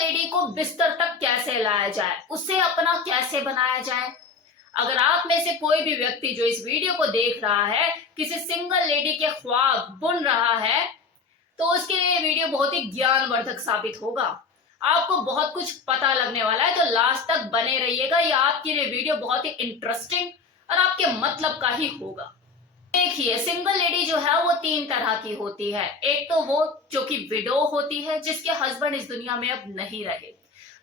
Lady को बिस्तर तक कैसे लाया जाए, उसे अपना कैसे बनाया जाए। अगर आप में से कोई भी व्यक्ति जो इस वीडियो को देख रहा है किसी सिंगल लेडी के ख्वाब बुन रहा है, तो उसके लिए ये वीडियो बहुत ही ज्ञानवर्धक साबित होगा। आपको बहुत कुछ पता लगने वाला है, तो लास्ट तक बने रहिएगा। ये आपके लिए वीडियो बहुत ही इंटरेस्टिंग और आपके मतलब का ही होगा। देखिए, सिंगल लेडी जो है वो 3 तरह की होती है। एक तो वो जो कि विडो होती है, जिसके हस्बैंड इस दुनिया में अब नहीं रहे।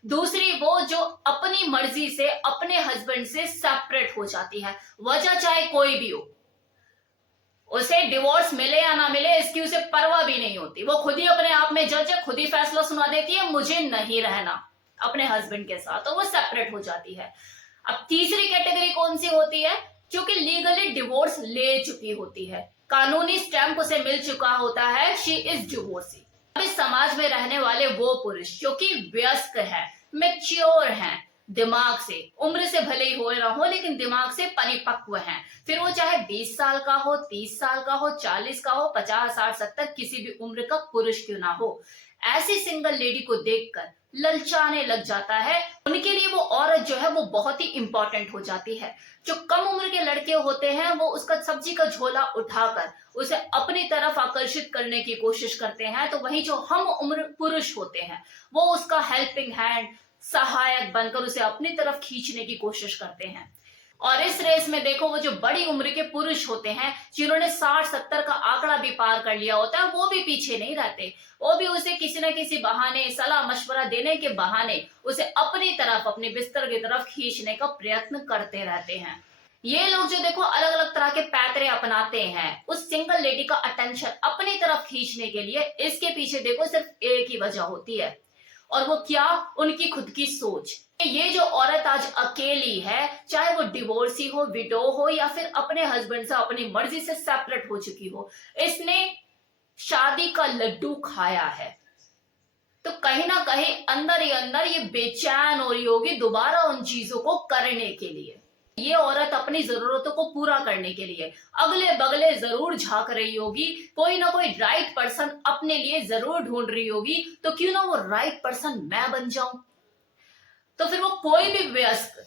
दूसरी वो जो अपनी मर्जी से अपने हस्बैंड से सेपरेट हो जाती है, वजह चाहे कोई भी हो, उसे डिवोर्स मिले या ना मिले इसकी उसे परवाह भी नहीं होती। वो खुद ही अपने आप में जज है, खुद ही फैसला सुना देती है, मुझे नहीं रहना अपने हस्बैंड के साथ, तो वो सेपरेट हो जाती है। अब तीसरी कैटेगरी कौन सी होती है? जो कि लीगली डिवोर्स ले चुकी होती है, कानूनी स्टैंप उसे मिल चुका होता है, शी इज डिवोर्सी। अब इस समाज में रहने वाले वो पुरुष जो कि वयस्क है, मैच्योर हैं, दिमाग से, उम्र से भले ही हो ना हो लेकिन दिमाग से परिपक्व हैं, फिर वो चाहे 20 साल का हो, 30 साल का हो, 40 का हो, 50, 60, 70 किसी भी उम्र का पुरुष क्यों ना हो, ऐसी सिंगल लेडी को देखकर ललचाने लग जाता है। उनके लिए वो औरत जो है वो बहुत ही इंपॉर्टेंट हो जाती है। जो कम उम्र के लड़के होते हैं वो उसका सब्जी का झोला उठाकर उसे अपनी तरफ आकर्षित करने की कोशिश करते हैं, तो वहीं जो हम उम्र पुरुष होते हैं वो उसका हेल्पिंग हैंड, सहायक बनकर उसे अपनी तरफ खींचने की कोशिश करते हैं। और इस रेस में देखो, वो जो बड़ी उम्र के पुरुष होते हैं जिन्होंने 60-70 का आंकड़ा भी पार कर लिया होता है, वो भी पीछे नहीं रहते। वो भी उसे किसी न किसी बहाने, सलाह मशवरा देने के बहाने उसे अपनी तरफ, अपने बिस्तर की तरफ खींचने का प्रयत्न करते रहते हैं। ये लोग जो देखो अलग अलग तरह के पैतरे अपनाते हैं उस सिंगल लेडी का अटेंशन अपनी तरफ खींचने के लिए, इसके पीछे देखो सिर्फ एक ही वजह होती है, और वो क्या? उनकी खुद की सोच। ये जो औरत आज अकेली है, चाहे वो डिवोर्सी हो, विडो हो, या फिर अपने हस्बैंड से अपनी मर्जी से सेपरेट हो चुकी हो, इसने शादी का लड्डू खाया है, तो कहीं ना कहीं अंदर ही अंदर ये बेचैन हो रही होगी दोबारा उन चीजों को करने के लिए। ये औरत अपनी जरूरतों को पूरा करने के लिए अगले बगले जरूर झांक रही होगी, कोई ना कोई राइट पर्सन अपने लिए जरूर ढूंढ रही होगी, तो क्यों ना वो राइट पर्सन मैं बन जाऊं। तो फिर वो कोई भी वयस्क,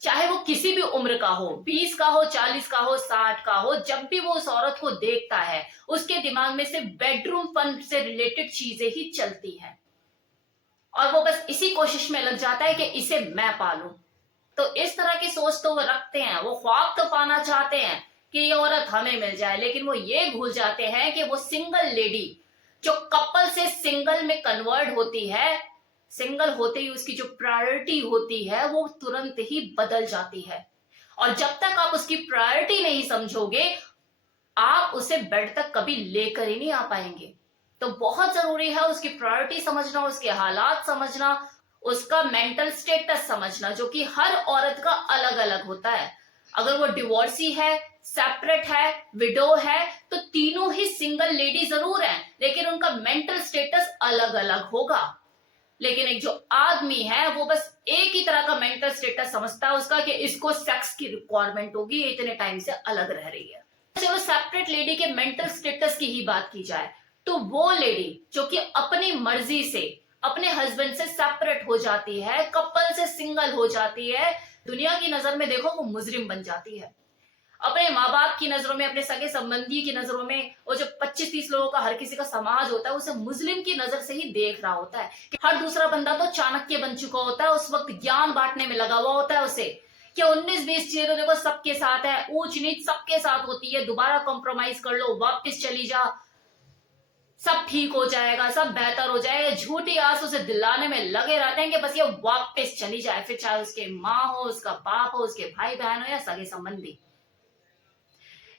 चाहे वो किसी भी उम्र का हो, 20 का हो, 40 का हो, 60 का हो, जब भी वो उस औरत को देखता है उसके दिमाग में सिर्फ बेडरूम फन से रिलेटेड चीजें ही चलती हैं, और वो बस इसी कोशिश में लग जाता है कि इसे मैं पालूं। तो इस तरह की सोच तो वो रखते हैं, वो ख्वाब तो पाना चाहते हैं कि ये औरत हमें मिल जाए, लेकिन वो ये भूल जाते हैं कि वो सिंगल लेडी जो कपल से सिंगल में कन्वर्ट होती है, सिंगल होते ही उसकी जो प्रायोरिटी होती है वो तुरंत ही बदल जाती है। और जब तक आप उसकी प्रायोरिटी नहीं समझोगे, आप उसे बेड तक कभी लेकर ही नहीं आ पाएंगे। तो बहुत जरूरी है उसकी प्रायोरिटी समझना, उसके हालात समझना, उसका मेंटल स्टेटस समझना, जो कि हर औरत का अलग अलग होता है। अगर वो डिवोर्सी है, सेपरेट है, विडो है, तो तीनों ही सिंगल लेडी जरूर हैं, लेकिन उनका मेंटल स्टेटस अलग अलग होगा। लेकिन एक जो आदमी है वो बस एक ही तरह का मेंटल स्टेटस समझता है उसका, कि इसको सेक्स की रिक्वायरमेंट होगी, ये इतने टाइम से अलग रह रही है। चलो सेपरेट लेडी के मेंटल स्टेटस की ही बात की जाए, तो वो लेडी जो कि अपनी मर्जी से अपने हस्बैंड से सेपरेट हो जाती है, कपल से सिंगल हो जाती है, दुनिया की नजर में देखो वो मुजरिम बन जाती है। अपने माँ बाप की नजरों में, अपने सगे संबंधी की नजरों में, वो जो 25-30 लोगों का हर किसी का समाज होता है उसे मुस्लिम की नजर से ही देख रहा होता है। कि हर दूसरा बंदा तो चाणक्य बन चुका होता है, उस वक्त ज्ञान बांटने में लगा हुआ होता है उसे, कि 19-20 चीजें देखो सबके साथ है, ऊंच नीच सबके साथ होती है, दोबारा कॉम्प्रोमाइज कर लो, वापस चली जा, सब ठीक हो जाएगा, सब बेहतर हो जाएगा। झूठी आस उसे दिलाने में लगे रहते हैं कि बस ये वापस चली जाए, फिर चाहे उसके माँ हो, उसका बाप हो, उसके भाई बहन हो या सगे संबंधी।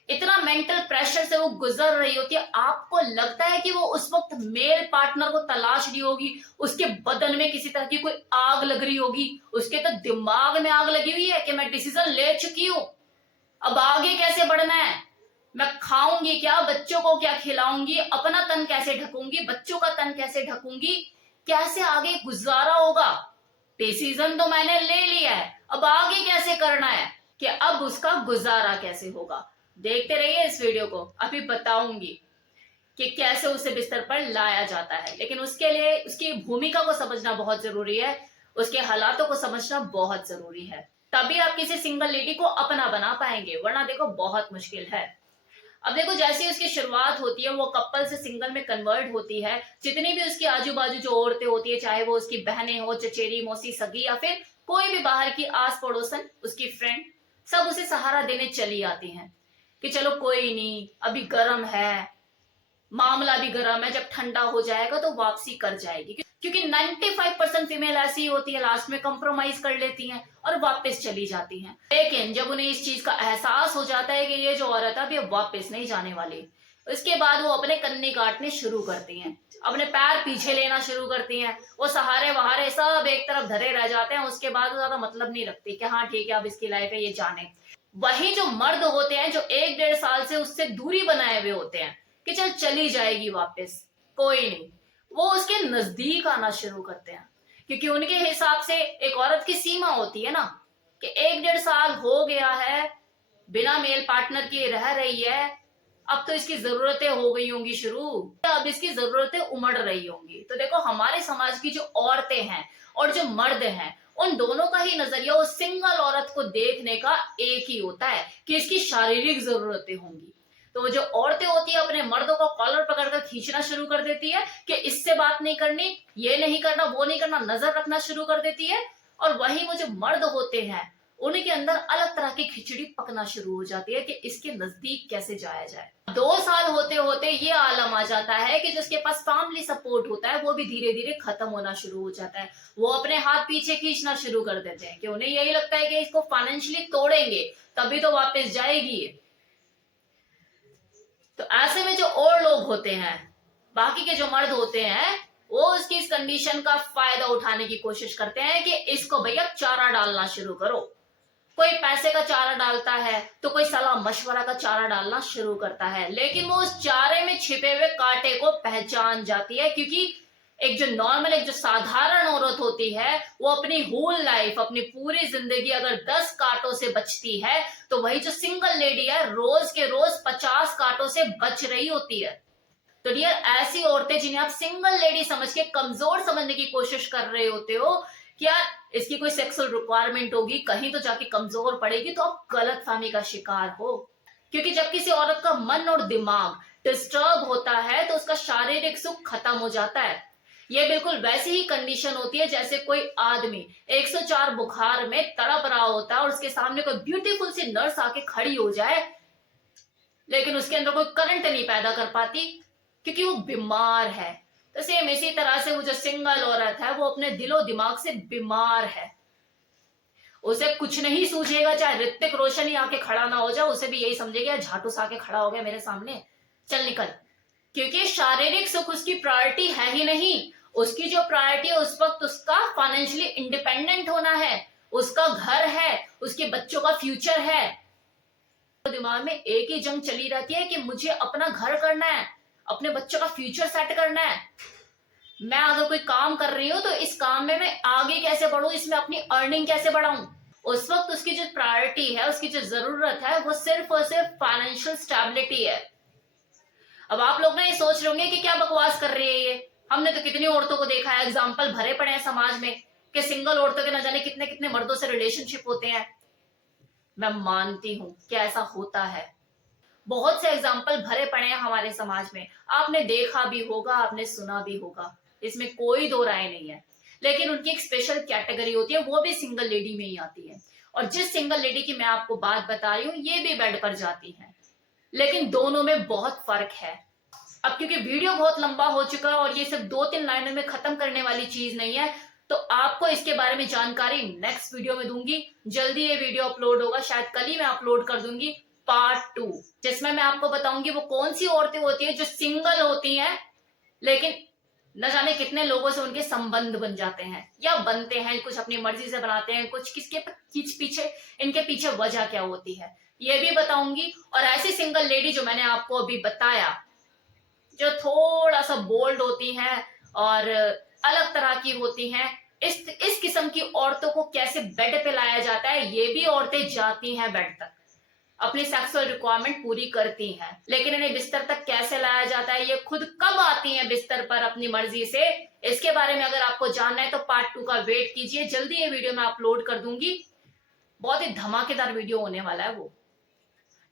इतना मेंटल प्रेशर से वो गुजर रही होती है, आपको लगता है कि वो उस वक्त मेल पार्टनर को तलाश रही होगी, उसके बदन में किसी तरह की कोई आग लग रही होगी, उसके तो दिमाग में आग लगी हुई है कि मैं डिसीजन ले चुकी हूं, अब आगे कैसे बढ़ना है, मैं खाऊंगी क्या, बच्चों को क्या खिलाऊंगी, अपना तन कैसे ढकूंगी, बच्चों का तन कैसे ढकूंगी, कैसे आगे गुजारा होगा। डिसीजन तो मैंने ले लिया है, अब आगे कैसे करना है, कि अब उसका गुजारा कैसे होगा। देखते रहिए इस वीडियो को, अभी बताऊंगी। कि कैसे उसे बिस्तर पर लाया जाता है, लेकिन उसके लिए उसकी भूमिका को समझना बहुत जरूरी है, उसके हालातों को समझना बहुत जरूरी है। तभी आप किसी सिंगल लेडी को अपना बना पाएंगे, वरना देखो बहुत मुश्किल है। अब देखो जैसे ही उसकी शुरुआत होती है, वो कपल से सिंगल में कन्वर्ट होती है, जितनी भी उसकी आजू बाजू जो औरतें होती है, चाहे वो उसकी बहनें हो, चचेरी, मौसी, सगी, या फिर कोई भी बाहर की आस पड़ोसन, उसकी फ्रेंड, सब उसे सहारा देने चली आती हैं कि चलो कोई नहीं, अभी गर्म है, मामला भी गर्म है, जब ठंडा हो जाएगा तो वापसी कर जाएगी। क्योंकि 95% फीमेल ऐसी होती है, लास्ट में कंप्रोमाइज कर लेती हैं और वापस चली जाती हैं। लेकिन जब उन्हें इस चीज का एहसास हो जाता है कि ये जो औरत है अभी वापस नहीं जाने वाली, उसके बाद वो अपने कन्नी काटने शुरू करती हैं, अपने पैर पीछे लेना शुरू करती हैं, वो सहारे वहारे सब एक तरफ धरे रह जाते हैं। उसके बाद वो ज्यादा मतलब नहीं रखती कि हाँ ठीक है अब इसकी लाइफ है, ये जाने। वही जो मर्द होते हैं जो 1-1.5 साल से उससे दूरी बनाए हुए होते हैं कि चल चली जाएगी वापस, कोई नहीं, वो उसके नजदीक आना शुरू करते हैं। क्योंकि उनके हिसाब से एक औरत की सीमा होती है ना, कि 1-1.5 साल हो गया है, बिना मेल पार्टनर के रह रही है, अब तो इसकी जरूरतें हो गई होंगी शुरू, अब इसकी जरूरतें उमड़ रही होंगी। तो देखो हमारे समाज की जो औरतें हैं और जो मर्द हैं, उन दोनों का ही नजरिया उस सिंगल औरत को देखने का एक ही होता है कि इसकी शारीरिक जरूरतें होंगी। तो वो जो औरतें होती है अपने मर्दों को कॉलर पकड़कर खींचना शुरू कर देती है कि इससे बात नहीं करनी, ये नहीं करना, वो नहीं करना, नजर रखना शुरू कर देती है। और वही वो जो मर्द होते हैं उनके अंदर अलग तरह की खिचड़ी पकना शुरू हो जाती है कि इसके नजदीक कैसे जाया जाए। 2 साल होते होते ये आलम आ जाता है कि जिसके पास फैमिली सपोर्ट होता है वो भी धीरे धीरे खत्म होना शुरू हो जाता है। वो अपने हाथ पीछे खींचना शुरू कर देते हैं कि उन्हें यही लगता है कि इसको फाइनेंशियली तोड़ेंगे तभी तो वापस जाएगी। तो ऐसे में जो और लोग होते हैं, बाकी के जो मर्द होते हैं, वो उसकी इस कंडीशन का फायदा उठाने की कोशिश करते हैं कि इसको भैया चारा डालना शुरू करो। कोई पैसे का चारा डालता है तो कोई सलाह मशवरा का चारा डालना शुरू करता है, लेकिन वो उस चारे में छिपे हुए कांटे को पहचान जाती है। क्योंकि एक जो नॉर्मल, एक जो साधारण औरत होती है, वो अपनी होल लाइफ, अपनी पूरी जिंदगी अगर 10 कांटों से बचती है, तो वही जो सिंगल लेडी है रोज के रोज 50 कांटों से बच रही होती है। तो डियर, ऐसी औरतें जिन्हें आप सिंगल लेडी समझ के कमजोर समझने की कोशिश कर रहे होते हो, क्या इसकी कोई सेक्सुअल रिक्वायरमेंट होगी, कहीं तो जाके कमजोर पड़ेगी, तो आप गलत फहमी का शिकार हो। क्योंकि जब किसी औरत का मन और दिमाग डिस्टर्ब होता है तो उसका शारीरिक सुख खत्म हो जाता है। यह बिल्कुल वैसी ही कंडीशन होती है जैसे कोई आदमी 104 बुखार में तड़प रहा होता है और उसके सामने कोई ब्यूटीफुल सी नर्स आके खड़ी हो जाए, लेकिन उसके अंदर कोई करंट नहीं पैदा कर पाती क्योंकि वो बीमार है। तो सेम इसी तरह से वो जो सिंगल औरत है वो अपने दिलो दिमाग से बीमार है। उसे कुछ नहीं सूझेगा, चाहे ऋतिक रोशन ही आके खड़ा ना हो जाए, उसे भी यही समझेगा झाटू सा आके खड़ा हो गया मेरे सामने, चल निकल। क्योंकि शारीरिक सुख उसकी प्रायोरिटी है ही नहीं। उसकी जो प्रायोरिटी है उस वक्त उसका फाइनेंशियली इंडिपेंडेंट होना है, उसका घर है, उसके बच्चों का फ्यूचर है। तो दिमाग में एक ही जंग चली रहती है कि मुझे अपना घर करना है, अपने बच्चों का फ्यूचर सेट करना है। मैं अगर कोई काम कर रही हूं तो इस काम में मैं आगे कैसे बढ़ूं, इसमें अपनी अर्निंग कैसे बढ़ाऊं। उस वक्त उसकी जो प्रायोरिटी है, उसकी जो जरूरत है, वो सिर्फ और सिर्फ फाइनेंशियल स्टेबिलिटी है। अब आप लोग ना ये सोच रहे होंगे कि क्या बकवास कर रही है ये, हमने तो कितनी औरतों को देखा है, एग्जाम्पल भरे पड़े हैं समाज में कि सिंगल औरतों के न जाने कितने कितने मर्दों से रिलेशनशिप होते हैं। मैं मानती हूं कि ऐसा होता है, बहुत से एग्जाम्पल भरे पड़े हैं हमारे समाज में, आपने देखा भी होगा, आपने सुना भी होगा, इसमें कोई दो राय नहीं है। लेकिन उनकी एक स्पेशल कैटेगरी होती है, वो भी सिंगल लेडी में ही आती है। और जिस सिंगल लेडी की मैं आपको बात बता रही हूँ ये भी बेड पर जाती है, लेकिन दोनों में बहुत फर्क है। अब क्योंकि वीडियो बहुत लंबा हो चुका है और ये सिर्फ 2-3 लाइनों में खत्म करने वाली चीज नहीं है, तो आपको इसके बारे में जानकारी नेक्स्ट वीडियो में दूंगी। जल्दी ये वीडियो अपलोड होगा, शायद कल ही मैं अपलोड कर दूंगी पार्ट 2, जिसमें मैं आपको बताऊंगी वो कौन सी औरतें होती है जो सिंगल होती हैं लेकिन न जाने कितने लोगों से उनके संबंध बन जाते हैं या बनते हैं, कुछ अपनी मर्जी से बनाते हैं, कुछ किसके पीछे, इनके पीछे वजह क्या होती है ये भी बताऊंगी। और ऐसी सिंगल लेडी जो मैंने आपको अभी बताया, जो थोड़ा सा बोल्ड होती हैं और अलग तरह की होती हैं, इस किस्म की औरतों को कैसे बेड पे लाया जाता है, ये भी औरतें जाती हैं बेड तक। अपनी सेक्सुअल रिक्वायरमेंट पूरी करती हैं, लेकिन इन्हें बिस्तर तक कैसे लाया जाता है, ये खुद कब आती हैं बिस्तर पर अपनी मर्जी से, इसके बारे में अगर आपको जानना है तो पार्ट 2 का वेट कीजिए। जल्दी ये वीडियो मैं अपलोड कर दूंगी, बहुत ही धमाकेदार वीडियो होने वाला है वो।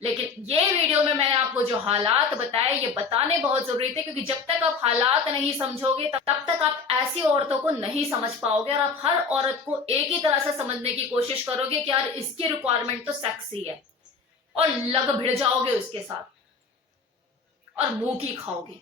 लेकिन ये वीडियो में मैंने आपको जो हालात बताए ये बताने बहुत जरूरी थे, क्योंकि जब तक आप हालात नहीं समझोगे तब तक आप ऐसी औरतों को नहीं समझ पाओगे, और आप हर औरत को एक ही तरह से समझने की कोशिश करोगे कि यार इसकी रिक्वायरमेंट तो सेक्सी है, और लग भिड़ जाओगे उसके साथ और मुंह की खाओगे।